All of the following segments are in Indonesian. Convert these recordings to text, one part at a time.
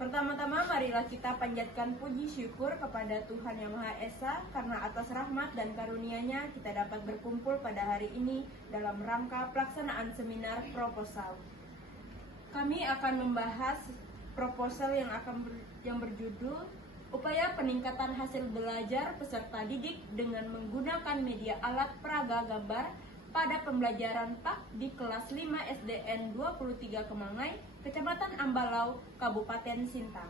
Pertama-tama marilah kita panjatkan puji syukur kepada Tuhan Yang Maha Esa karena atas rahmat dan karunia-Nya kita dapat berkumpul pada hari ini dalam rangka pelaksanaan seminar proposal. Kami akan membahas proposal yang berjudul Upaya Peningkatan Hasil Belajar Peserta Didik dengan menggunakan media alat peraga gambar pada pembelajaran PAK di kelas 5 SDN 23 Kemangai, Kecamatan Ambalau, Kabupaten Sintang.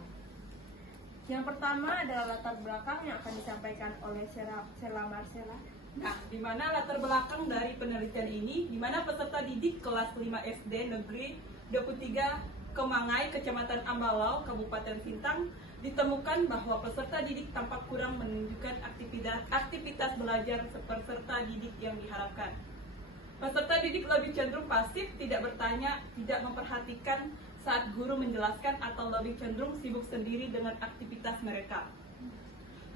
Yang pertama adalah latar belakang yang akan disampaikan oleh Sela Marcela. Nah, di mana latar belakang dari penelitian ini, di mana peserta didik kelas 5 SD Negeri 23 Kemangai, Kecamatan Ambalau, Kabupaten Sintang, ditemukan bahwa peserta didik tampak kurang menunjukkan aktivitas belajar peserta didik yang diharapkan. Peserta didik lebih cenderung pasif, tidak bertanya, tidak memperhatikan saat guru menjelaskan, atau lebih cenderung sibuk sendiri dengan aktivitas mereka.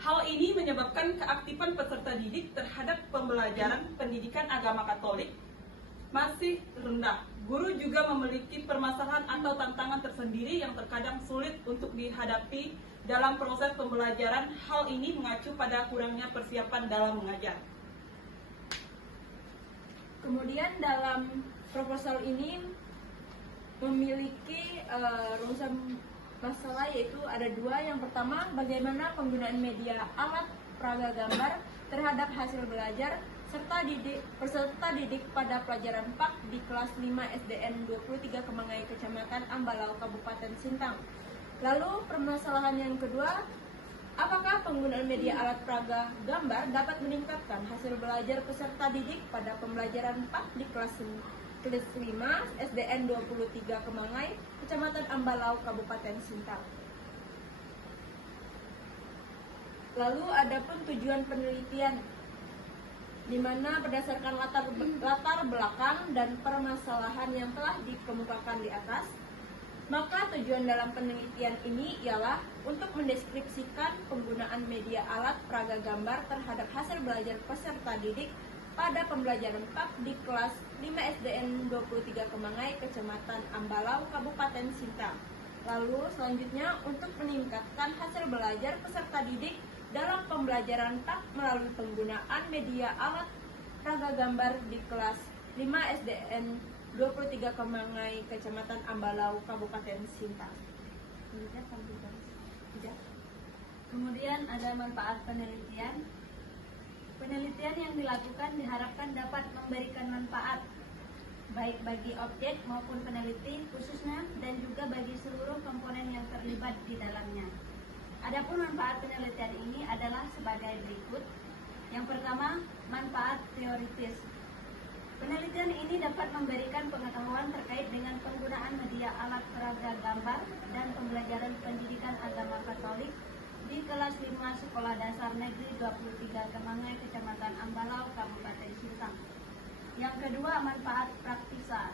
Hal ini menyebabkan keaktifan peserta didik terhadap pembelajaran pendidikan agama Katolik masih rendah. Guru juga memiliki permasalahan atau tantangan tersendiri yang terkadang sulit untuk dihadapi dalam proses pembelajaran. Hal ini mengacu pada kurangnya persiapan dalam mengajar. Kemudian dalam proposal ini memiliki rumusan masalah, yaitu ada dua. Yang pertama, bagaimana penggunaan media alat peraga gambar terhadap hasil belajar peserta didik pada pelajaran PAK di kelas 5 SDN 23 Kemangai, Kecamatan Ambalau, Kabupaten Sintang. Lalu permasalahan yang kedua, apakah penggunaan media alat peraga gambar dapat meningkatkan hasil belajar peserta didik pada pembelajaran PAK di kelas 5 SDN 23 Kemangai, Kecamatan Ambalau, Kabupaten Sintang. Lalu adapun tujuan penelitian, di mana berdasarkan latar belakang dan permasalahan yang telah dikemukakan di atas, maka tujuan dalam penelitian ini ialah untuk mendeskripsikan penggunaan media alat peraga gambar terhadap hasil belajar peserta didik pada pembelajaran PAK di kelas 5 SDN 23 Kemangai, Kecamatan Ambalau, Kabupaten Sintang. Lalu selanjutnya untuk meningkatkan hasil belajar peserta didik dalam pembelajaran PAK melalui penggunaan media alat peraga gambar di kelas 5 SDN 23 Kemangai, Kecamatan Ambalau, Kabupaten Sintang. Kemudian ada manfaat penelitian. Penelitian yang dilakukan diharapkan dapat memberikan manfaat baik bagi objek maupun peneliti khususnya, dan juga bagi seluruh komponen yang terlibat di dalamnya. Adapun manfaat penelitian ini adalah sebagai berikut. Yang pertama, manfaat teoritis. Penelitian ini dapat memberikan pengetahuan terkait dengan penggunaan media alat peraga gambar dan pembelajaran pendidikan agama Katolik di kelas 5 Sekolah Dasar Negeri 23 Kemangai, Kecamatan Ambalau, Kabupaten Sintang. Yang kedua, manfaat praktisa.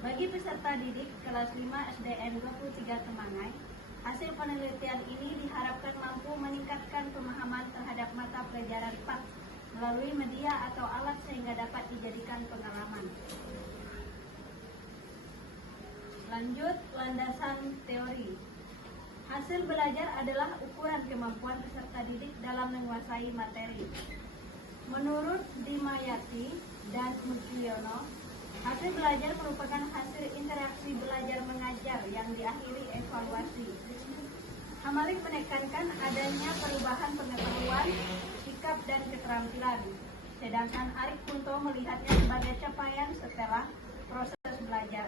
Bagi peserta didik kelas 5 SDN 23 Kemangai, hasil penelitian ini diharapkan mampu meningkatkan pemahaman terhadap mata pelajaran PAK melalui media atau alat sehingga dapat dijadikan pengalaman. Lanjut, landasan teori. Hasil belajar adalah ukuran kemampuan peserta didik dalam menguasai materi. Menurut Dimayati dan Mukiono, hasil belajar merupakan hasil interaksi belajar mengajar yang diakhiri evaluasi. Hamalik menekankan adanya perubahan pengetahuan, sikap, dan keterampilan. Sedangkan Arik Kunto melihatnya sebagai capaian setelah proses belajar.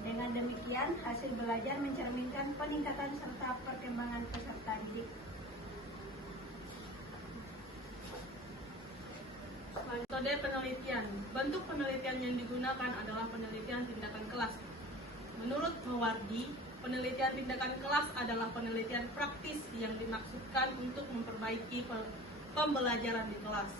Dengan demikian, hasil belajar mencerminkan peningkatan serta perkembangan peserta didik. Metode penelitian. Bentuk penelitian yang digunakan adalah penelitian tindakan kelas. Menurut Mawardi, penelitian tindakan kelas adalah penelitian praktis yang dimaksudkan untuk memperbaiki pembelajaran di kelas.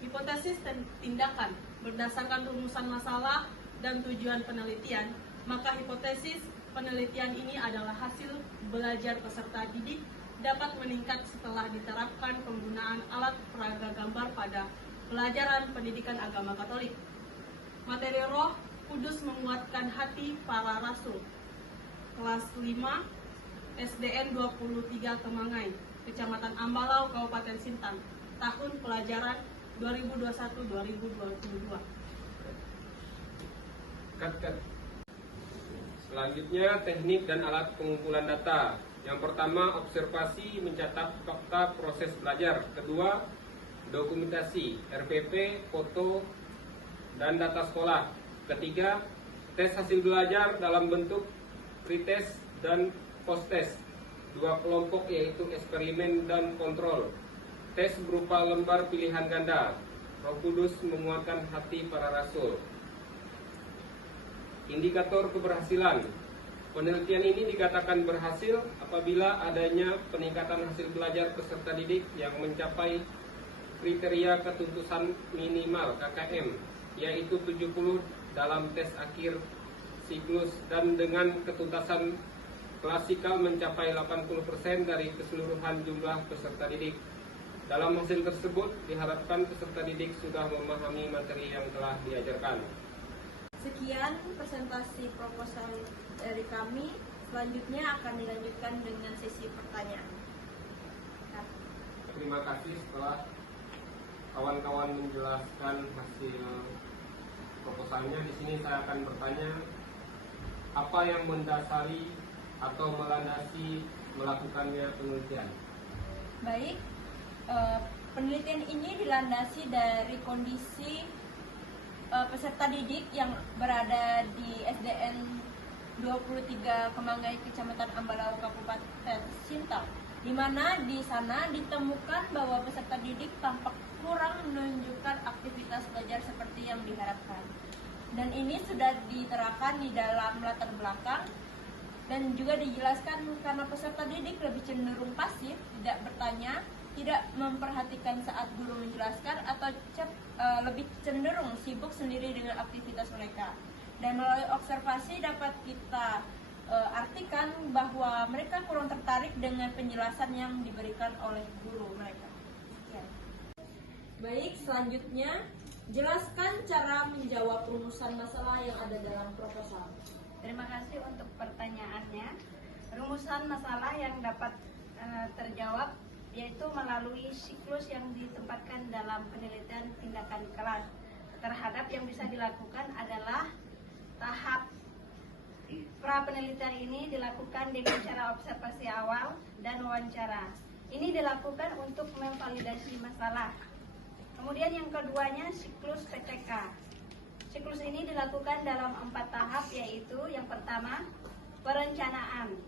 Hipotesis dan tindakan. Berdasarkan rumusan masalah dan tujuan penelitian, maka hipotesis penelitian ini adalah hasil belajar peserta didik dapat meningkat setelah diterapkan penggunaan alat peraga gambar pada pelajaran pendidikan agama Katolik. Materi Roh Kudus menguatkan hati para rasul. kelas 5 SDN 23 Kemangai, Kecamatan Ambalau, Kabupaten Sintang, tahun pelajaran 2021-2022. Cut. Selanjutnya, teknik dan alat pengumpulan data. Yang pertama, observasi mencatat fakta proses belajar. Kedua, dokumentasi, RPP, foto, dan data sekolah. Ketiga, tes hasil belajar dalam bentuk pretest dan post-test. Dua kelompok yaitu eksperimen dan kontrol. Tes berupa lembar pilihan ganda. Roh Kudus menguatkan hati para rasul. Indikator keberhasilan. Penelitian ini dikatakan berhasil apabila adanya peningkatan hasil belajar peserta didik yang mencapai kriteria ketuntusan minimal KKM, yaitu 70 dalam tes akhir siklus dan dengan ketuntasan klasikal mencapai 80% dari keseluruhan jumlah peserta didik. Dalam hasil tersebut diharapkan peserta didik sudah memahami materi yang telah diajarkan. Sekian presentasi proposal dari kami. Selanjutnya akan dilanjutkan dengan sesi pertanyaan. Terima kasih setelah kawan-kawan menjelaskan hasil proposalnya. Di sini saya akan bertanya, apa yang mendasari atau melandasi melakukannya penelitian? Baik, penelitian ini dilandasi dari kondisi peserta didik yang berada di SDN 23 Kemangai, Kecamatan Ambalau, Kabupaten Sintang, di mana di sana ditemukan bahwa peserta didik tampak kurang menunjukkan aktivitas belajar seperti yang diharapkan. Dan ini sudah diterapkan di dalam latar belakang dan juga dijelaskan karena peserta didik lebih cenderung pasif, tidak bertanya, tidak memperhatikan saat guru menjelaskan, atau lebih cenderung sibuk sendiri dengan aktivitas mereka. Dan melalui observasi dapat kita artikan bahwa mereka kurang tertarik dengan penjelasan yang diberikan oleh guru mereka. Sekian. Baik, selanjutnya jelaskan cara menjawab rumusan masalah yang ada dalam proposal. Terima kasih untuk pertanyaannya. Rumusan masalah yang dapat terjawab yaitu melalui siklus yang ditempatkan dalam penelitian tindakan kelas. Terhadap yang bisa dilakukan adalah tahap pra penelitian ini dilakukan dengan cara observasi awal dan wawancara. Ini dilakukan untuk memvalidasi masalah. Kemudian yang keduanya siklus PTK. Siklus ini dilakukan dalam 4 tahap, yaitu yang pertama perencanaan,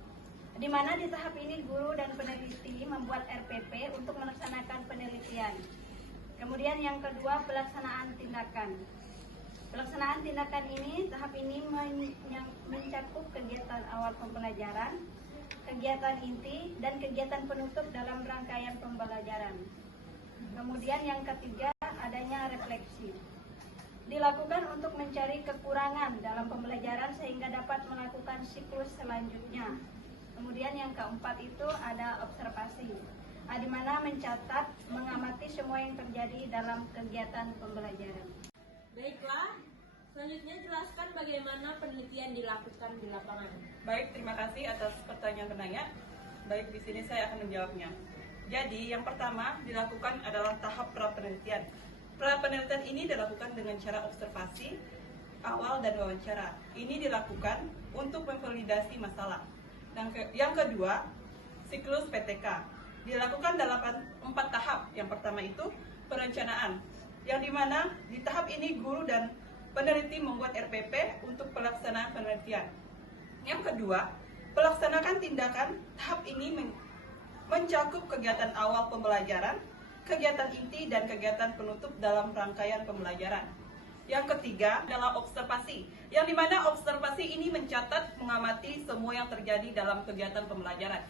di mana di tahap ini guru dan peneliti membuat RPP untuk melaksanakan penelitian. Kemudian yang kedua pelaksanaan tindakan. Pelaksanaan tindakan ini, tahap ini mencakup kegiatan awal pembelajaran, kegiatan inti, dan kegiatan penutup dalam rangkaian pembelajaran. Kemudian yang ketiga adanya refleksi. Dilakukan untuk mencari kekurangan dalam pembelajaran sehingga dapat melakukan siklus selanjutnya. Kemudian yang keempat itu ada observasi, di mana mencatat, mengamati semua yang terjadi dalam kegiatan pembelajaran. Baiklah, selanjutnya jelaskan bagaimana penelitian dilakukan di lapangan. Baik, terima kasih atas pertanyaan penanya. Baik, di sini saya akan menjawabnya. Jadi, yang pertama dilakukan adalah tahap pra-penelitian. Pra-penelitian ini dilakukan dengan cara observasi awal dan wawancara. Ini dilakukan untuk memvalidasi masalah. Yang kedua, siklus PTK. Dilakukan dalam 4 tahap. Yang pertama itu perencanaan, yang dimana di tahap ini guru dan peneliti membuat RPP untuk pelaksanaan penelitian. Yang kedua, pelaksanakan tindakan. Tahap ini mencakup kegiatan awal pembelajaran, kegiatan inti, dan kegiatan penutup dalam rangkaian pembelajaran. Yang ketiga adalah observasi, yang dimana observasi ini mencatat, mengamati semua yang terjadi dalam kegiatan pembelajaran.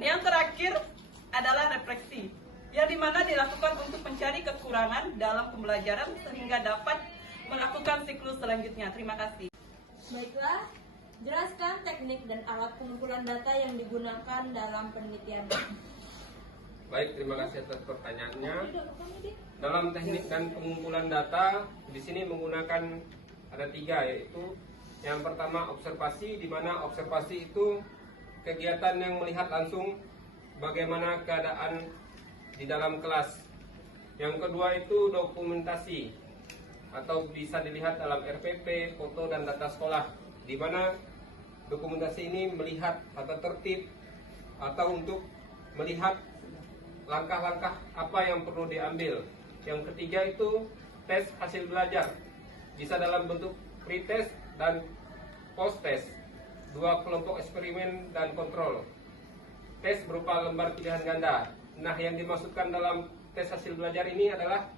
Yang terakhir adalah refleksi, yang dimana dilakukan untuk mencari kekurangan dalam pembelajaran sehingga dapat melakukan siklus selanjutnya. Terima kasih. Baiklah, jelaskan teknik dan alat pengumpulan data yang digunakan dalam penelitian. Baik, terima kasih atas pertanyaannya. Dalam teknik dan pengumpulan data, di sini menggunakan ada 3, yaitu Yang pertama observasi, di mana observasi itu kegiatan yang melihat langsung bagaimana keadaan di dalam kelas. Yang kedua itu dokumentasi, atau bisa dilihat dalam RPP, foto dan data sekolah, di mana dokumentasi ini melihat tata tertib atau untuk melihat langkah-langkah apa yang perlu diambil. Yang ketiga itu tes hasil belajar, bisa dalam bentuk pretest dan post-test, 2 kelompok eksperimen dan kontrol. Tes berupa lembar pilihan ganda. Nah, yang dimaksudkan dalam tes hasil belajar ini adalah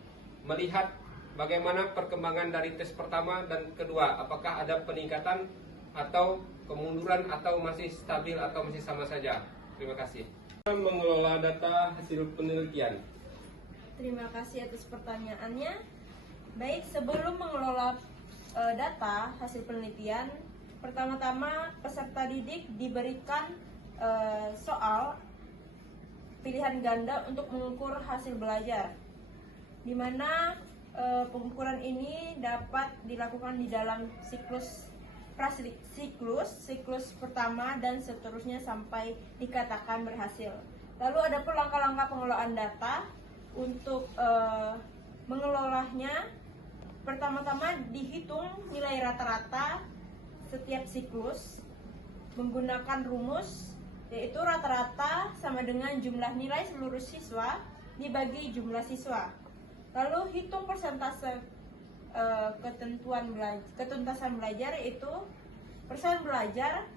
melihat bagaimana perkembangan dari tes pertama dan kedua, apakah ada peningkatan atau kemunduran atau masih stabil atau masih sama saja. Terima kasih. Mengelola data hasil penelitian. Terima kasih atas pertanyaannya. Baik, sebelum mengelola data hasil penelitian, pertama-tama peserta didik diberikan soal pilihan ganda untuk mengukur hasil belajar, di mana pengukuran ini dapat dilakukan di dalam siklus pertama dan seterusnya sampai dikatakan berhasil. Lalu ada pun langkah-langkah pengelolaan data untuk mengelolanya. Pertama-tama dihitung nilai rata-rata setiap siklus menggunakan rumus, yaitu rata-rata sama dengan jumlah nilai seluruh siswa dibagi jumlah siswa. Lalu hitung persentase ketuntasan belajar, yaitu persen belajar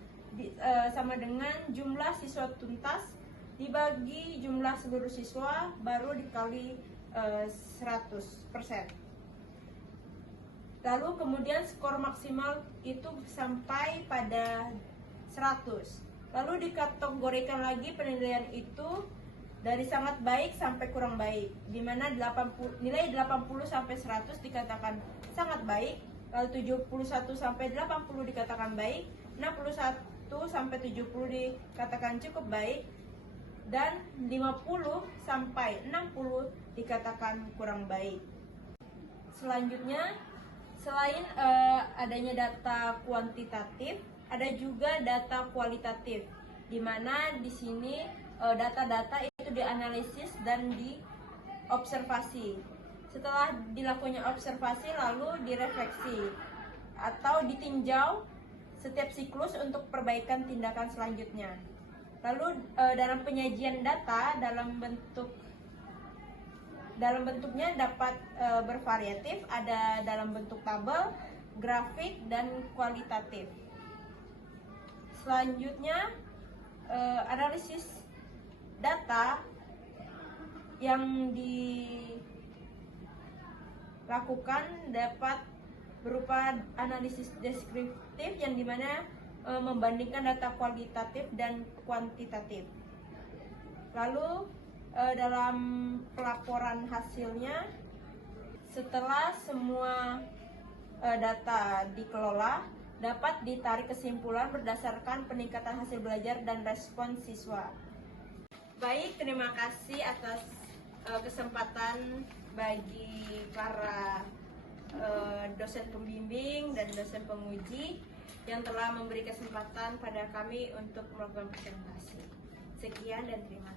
sama dengan jumlah siswa tuntas dibagi jumlah seluruh siswa baru dikali 100%. Lalu kemudian skor maksimal itu sampai pada 100. Lalu dikategorikan lagi penilaian itu dari sangat baik sampai kurang baik, di mana nilai 80 sampai 100 dikatakan sangat baik, lalu 71 sampai 80 dikatakan baik, 61 sampai 70 dikatakan cukup baik, dan 50 sampai 60 dikatakan kurang baik. Selanjutnya, selain adanya data kuantitatif, ada juga data kualitatif, di mana di sini data-data itu dianalisis dan diobservasi. Setelah dilakukannya observasi, lalu direfleksi atau ditinjau setiap siklus untuk perbaikan tindakan selanjutnya. Lalu dalam penyajian data dalam bentuknya dapat bervariatif, ada dalam bentuk tabel, grafik, dan kualitatif. Selanjutnya, analisis data yang dilakukan dapat berupa analisis deskriptif, yang dimana membandingkan data kualitatif dan kuantitatif. Lalu dalam pelaporan hasilnya, setelah semua data dikelola, dapat ditarik kesimpulan berdasarkan peningkatan hasil belajar dan respons siswa. Baik, terima kasih atas kesempatan bagi para dosen pembimbing dan dosen penguji yang telah memberi kesempatan pada kami untuk melakukan presentasi. Sekian dan terima kasih.